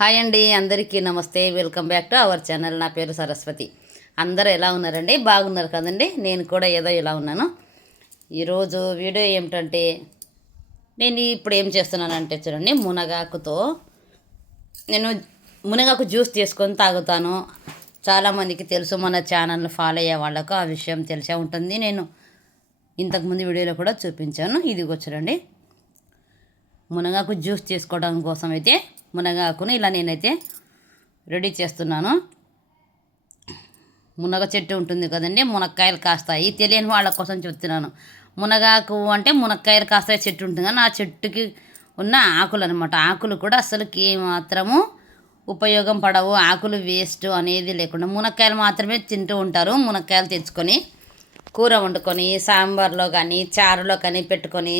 Hi అండి అందరికీ నమస్తే. Welcome back to our channel నా పేరు సరస్వతి. అందరూ ఎలా ఉన్నారండి? బాగున్నారు కదండి? నేను కూడా ఏదో ఇలా ఉన్నాను. ఈరోజు వీడియో ఏమిటంటే నేను ఇప్పుడు ఏం చేస్తున్నానంటే చూడండి మునగాకుతో నేను మునగాకు జ్యూస్ తీసుకొని తాగుతాను. చాలామందికి తెలుసు మన ఛానల్ని ఫాలో అయ్యే వాళ్ళకు ఆ విషయం తెలిసే ఉంటుంది. నేను ఇంతకుముందు వీడియోలో కూడా చూపించాను. ఇది చూడండి. మునగాకు జ్యూస్ చేసుకోవడం కోసం అయితే మునగాకును ఇలా నేనైతే రెడీ చేస్తున్నాను. మునగ చెట్టు ఉంటుంది కదండి మునక్కాయలు కాస్తాయి. తెలియని వాళ్ళ కోసం చెప్తున్నాను. మునగాకు అంటే మునక్కాయలు కాస్తాయి చెట్టు ఉంటుంది కానీ ఆ చెట్టుకి ఉన్న ఆకులు అనమాట ఆకులు కూడా అసలుకి మాత్రము ఉపయోగం పడవు. ఆకులు వేస్ట్ అనేది లేకుండా మునక్కాయలు మాత్రమే తింటూ ఉంటారు. మునక్కాయలు తెచ్చుకొని కూర వండుకొని సాంబార్లో కానీ చారులో కానీ పెట్టుకొని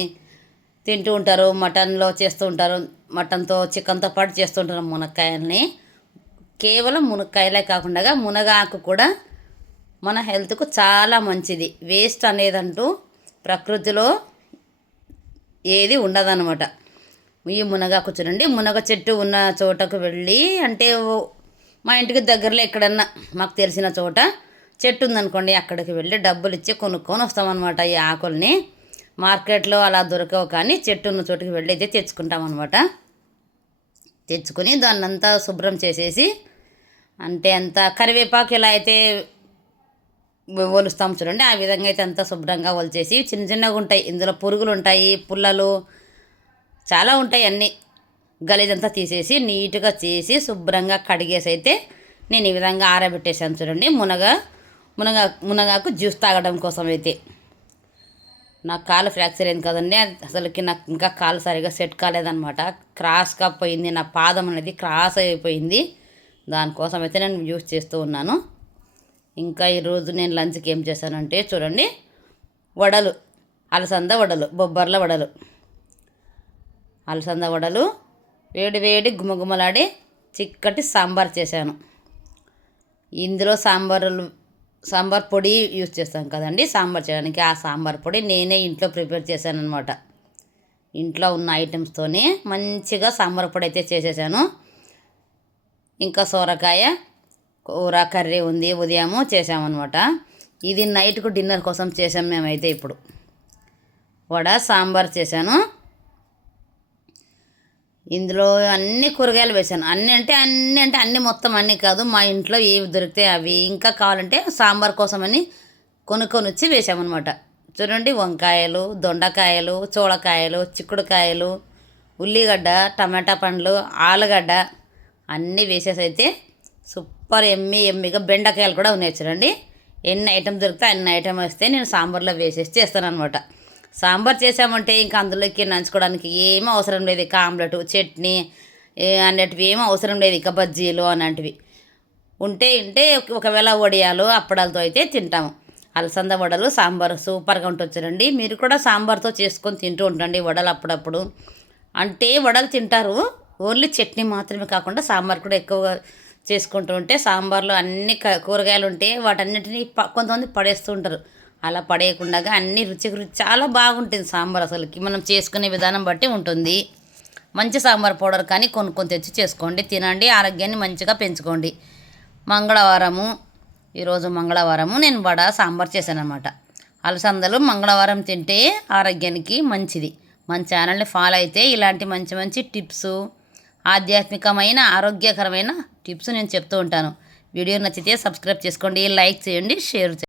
తింటూ ఉంటారు మటన్లో చేస్తూ ఉంటారు మటన్తో చికెన్తో పాటు చేస్తూ ఉంటారు మునక్కాయల్ని. కేవలం మునక్కాయలే కాకుండా మునగాకు కూడా మన హెల్త్కు చాలా మంచిది. వేస్ట్ అనేదంటూ ప్రకృతిలో ఏది ఉండదన్నమాట. ఈ మునగాకు చూడండి మునగ చెట్టు ఉన్న చోటకు వెళ్ళి అంటే మా ఇంటికి దగ్గరలో ఎక్కడన్నా మాకు తెలిసిన చోట చెట్టు ఉందనుకోండి అక్కడికి వెళ్ళి డబ్బులు ఇచ్చి కొనుక్కొని వస్తామన్నమాట ఈ ఆకుల్ని. మార్కెట్లో అలా దొరకవు కానీ చెట్టు ఉన్న చోటుకి వెళ్ళి అయితే తెచ్చుకుంటాం అనమాట తెచ్చుకొని దాన్ని అంతా శుభ్రం చేసేసి అంటే అంత కరివేపాకు ఎలా అయితే ఒలుస్తాం చూడండి ఆ విధంగా అయితే అంతా శుభ్రంగా ఒలిచేసి చిన్న చిన్నగా ఉంటాయి. ఇందులో పురుగులు ఉంటాయి పుల్లలు చాలా ఉంటాయి అన్నీ. గలీజంతా తీసేసి నీట్గా చేసి శుభ్రంగా కడిగేసి అయితే నేను ఈ విధంగా ఆరబెట్టేసాను చూడండి. మునగ మునగ మునగాకు జ్యూస్ తాగడం కోసం అయితే. నాకు కాలు ఫ్రాక్చర్ అయింది కదండి. అసలుకి నాకు ఇంకా కాలు సరిగా సెట్ కాలేదనమాట క్రాస్గా పోయింది. నా పాదం అనేది క్రాస్ అయిపోయింది. దానికోసం అయితే నేను యూస్ చేస్తూ ఉన్నాను. ఇంకా ఈరోజు నేను లంచ్కి ఏం చేశానంటే చూడండి. వడలు. అలసంద వడలు. బొబ్బర్ల వడలు. అలసంద వడలు. వేడి వేడి గుమగుమలాడి చిక్కటి సాంబార్ చేశాను. ఇందులో సాంబారులు సాంబార్ పొడి యూజ్ చేస్తాం కదండి సాంబార్ చేయడానికి. ఆ సాంబార్ పొడి నేనే ఇంట్లో ప్రిపేర్ చేశాను అనమాట ఇంట్లో ఉన్న ఐటమ్స్తోనే మంచిగా సాంబార్ పొడి అయితే చేసేసాను. ఇంకా సోరకాయ కూర కర్రీ ఉంది ఉదయము చేసామన్నమాట ఇది నైట్కు డిన్నర్ కోసం చేసాం మేమైతే ఇప్పుడు. వడ సాంబార్ చేశాను. ఇందులో అన్ని కూరగాయలు వేసాను అన్నీ అంటే అన్నీ అంటే అన్ని మొత్తం అన్నీ కాదు. మా ఇంట్లో ఏవి దొరికితే అవి. ఇంకా కావాలంటే సాంబార్ కోసమని కొనుక్కొని వచ్చి వేసామన్నమాట చూడండి వంకాయలు దొండకాయలు చోళకాయలు చిక్కుడుకాయలు ఉల్లిగడ్డ టమాటా పండ్లు ఆలుగడ్డ అన్నీ వేసేసి అయితే సూపర్ ఎమ్మి ఎమ్మిగా బెండకాయలు కూడా ఉన్నాయి చూడండి. ఎన్ని ఐటమ్ దొరికితే అన్ని ఐటమ్ వేస్తే నేను సాంబార్లో వేసేసి చేస్తాను అనమాట సాంబార్ చేసామంటే ఇంకా అందులోకి నంచుకోవడానికి ఏమీ అవసరం లేదు. ఇక ఆమ్లెట్ చట్నీ అనేటివి ఏమీ అవసరం లేదు. ఇక బజ్జీలు అలాంటివి ఉంటే ఉంటే ఒకవేళ వడియాలు అప్పడాలతో అయితే తింటాము. అలసంద వడలు సాంబార్ సూపర్గా ఉంటుందండి మీరు కూడా సాంబార్తో చేసుకొని తింటూ ఉండండి వడలు అప్పుడప్పుడు. అంటే వడలు తింటారు. ఓన్లీ చట్నీ మాత్రమే కాకుండా సాంబార్ కూడా ఎక్కువగా చేసుకుంటూ ఉంటే సాంబార్లో అన్ని కూరగాయలు ఉంటే వాటన్నిటిని కొంతమంది పడేస్తూ ఉంటారు. అలా పడేయకుండా అన్ని రుచికి రుచి చాలా బాగుంటుంది సాంబార్ అసలుకి. మనం చేసుకునే విధానం బట్టి ఉంటుంది. మంచి సాంబార్ పౌడర్ కానీ కొనుక్కొని తెచ్చి చేసుకోండి. తినండి ఆరోగ్యాన్ని మంచిగా పెంచుకోండి. మంగళవారము ఈరోజు మంగళవారము నేను వడ సాంబార్ చేశాను అనమాట అలసందలు మంగళవారం తింటే ఆరోగ్యానికి మంచిది. మన ఛానల్ని ఫాలో అయితే ఇలాంటి మంచి మంచి టిప్స్ ఆధ్యాత్మికమైన ఆరోగ్యకరమైన టిప్స్ నేను చెప్తూ ఉంటాను. వీడియో నచ్చితే సబ్స్క్రైబ్ చేసుకోండి లైక్ చేయండి షేర్ చేయండి